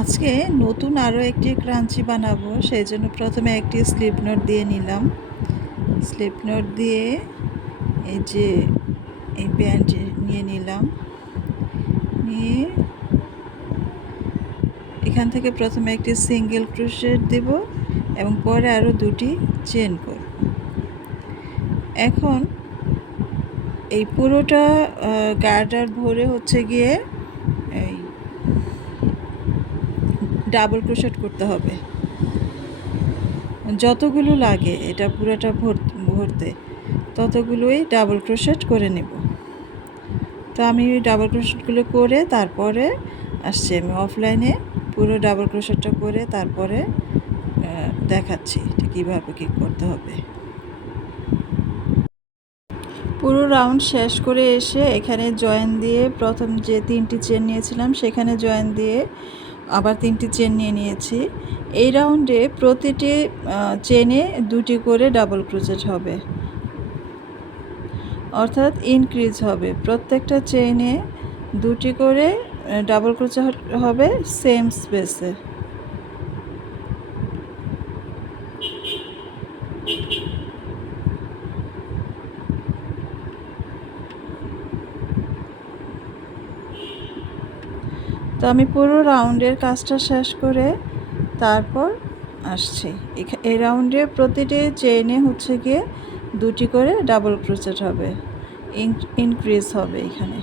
আজকে নতুন আরও একটি ক্রাঞ্চি বানাবো, সেই জন্য প্রথমে একটি স্লিপ নোট দিয়ে নিলাম। স্লিপ নোট দিয়ে এই যে এই প্যান্ট নিয়ে নিলাম, নিয়ে এখান থেকে প্রথমে একটি সিঙ্গেল ক্রোশেট দেব এবং পরে আরও দুটি চেন করব। এখন এই পুরোটা গার্ডার ভরে হচ্ছে গিয়ে এই ডাবল ক্রোশেট করতে হবে, যতগুলো লাগে এটা পুরোটা ভরতে ততগুলোই ডাবল ক্রোশেট করে নেব। তো আমি ডাবল ক্রোশেটগুলো করে তারপরে আসছি, আমি অফলাইনে পুরো ডাবল ক্রোশেটটা করে তারপরে দেখাচ্ছি কীভাবে কী করতে হবে। পুরো রাউন্ড শেষ করে এসে এখানে জয়েন দিয়ে প্রথম যে 3টি চেন নিয়েছিলাম সেখানে জয়েন দিয়ে আবার 3টি চেন নিয়ে নিয়েছি। এই রাউন্ডে প্রতিটি চেনে 2টি করে ডাবল ক্রোশেট হবে, অর্থাৎ ইনক্রিজ হবে। প্রত্যেকটা চেইনে 2টি করে ডাবল ক্রোশেট হবে সেম স্পেসে। তো আমি পুরো রাউন্ডের কাজটা শেষ করে তারপর আসছি। এই রাউন্ডে প্রতিটি চেইনে হচ্ছে গিয়ে 2টি করে ডাবল ক্রোশেট হবে, ইনক্রিজ হবে এখানে।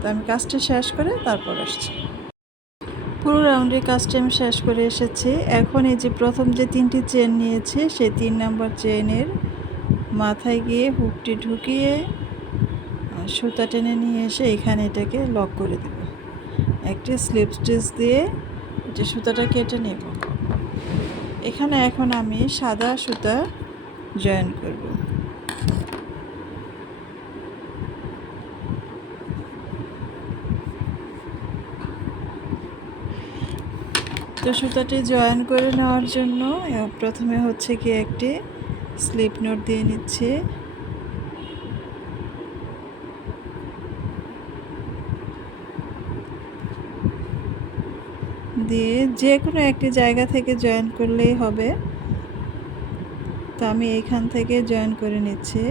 তো আমি কাজটা শেষ করে তারপর আসছি। পুরো রাউন্ডের কাজটা আমি শেষ করে এসেছি। এখন এই যে প্রথম যে 3টি চেন নিয়েছি সেই 3 নাম্বার চেনের মাথায় গিয়ে হুকটি ঢুকিয়ে সুতা টেনে নিয়ে এসে এখানে এটাকে লক করে দেব। একটি স্লিপ স্টিচ দিয়ে এটা সুতাটা কেটে নেব। এখানে এখন আমি সাদা সুতা জয়েন করব। তো সুতাটি জয়েন করে নেওয়ার জন্য প্রথমে হচ্ছে কি একটি স্লিপ নোট দিয়ে নিচ্ছি। দিয়ে যে কোনো একটি জায়গা থেকে জয়েন করলেই হবে। তো আমি এইখান থেকে জয়েন করে নিচ্ছি।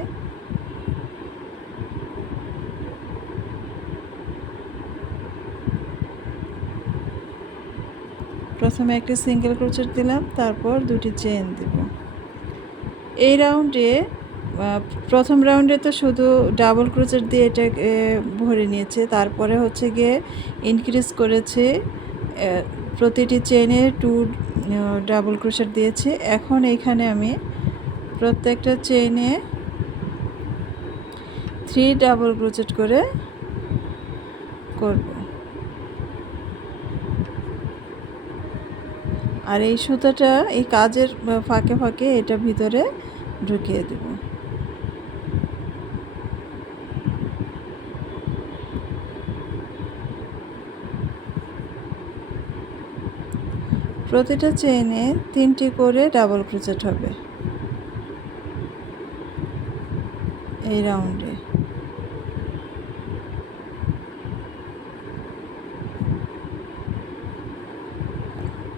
প্রথমে একটি সিঙ্গেল ক্রোশেট দিলাম, তারপর 2টি চেইন দেব। এই রাউন্ডে প্রথম রাউন্ডে তো শুধু ডাবল ক্রোশেট দিয়ে এটা ভরে নিয়েছে, তারপরে হচ্ছে গিয়ে ইনক্রিজ করেছে, প্রতিটি চেইনে 2 ডাবল ক্রোশেট দিয়েছি। এখন এইখানে আমি প্রত্যেকটা চেইনে 3 ডাবল ক্রোশেট করে করব। আর এই সুতাটা এই কাজের ফাঁকে ফাঁকে এটা ভিতরে ঢুকিয়ে দেব। প্রতিটা চেইনে 3টি করে ডাবল ক্রোশেট হবে এই রাউন্ডে।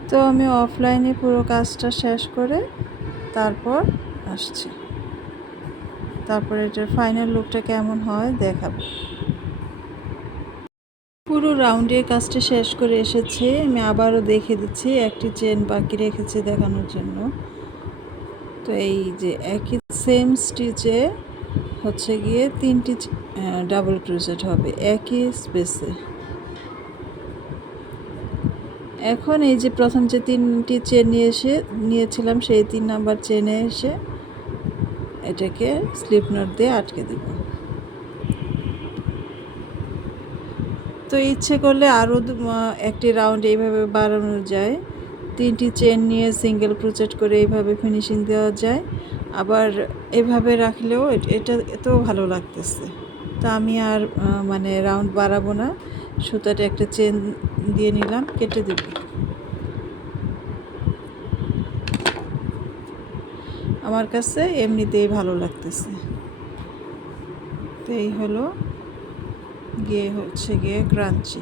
তো আমি অফলাইনে পুরো কাজটা শেষ করে তারপর আসছি, তারপর এটার ফাইনাল লুকটা কেমন হয় দেখাবো। পুরো রাউন্ডের কাজটা শেষ করে এসেছি, আমি আবারও দেখে দিচ্ছি, একটি চেন বাকি রেখেছি দেখানোর জন্য। তো এই যে একই সেম স্টিচে হচ্ছে গিয়ে 3টি ডাবল ক্রোশেট হবে একই স্পেসে। এখন এই যে প্রথম যে 3টি চেন নিয়েছিলাম সেই 3 নাম্বার চেনে এসে এটাকে স্লিপ নট দিয়ে আটকে দেব। তো ইচ্ছে করলে আরও একটি রাউন্ড এইভাবে বাড়ানো যায়, 3টি চেন নিয়ে সিঙ্গেল ক্রোশেট করে এইভাবে ফিনিশিং দেওয়া যায়। আবার এভাবে রাখলেও এটা এতেও ভালো লাগতেছে। তো আমি আর মানে রাউন্ড বাড়াবো না, সুতাটা একটা চেন দিয়ে নিলাম, কেটে দেব। আমার কাছে এমনিতেই ভালো লাগতেছে। তো এই হলো গিয়ে ক্রাঞ্চি।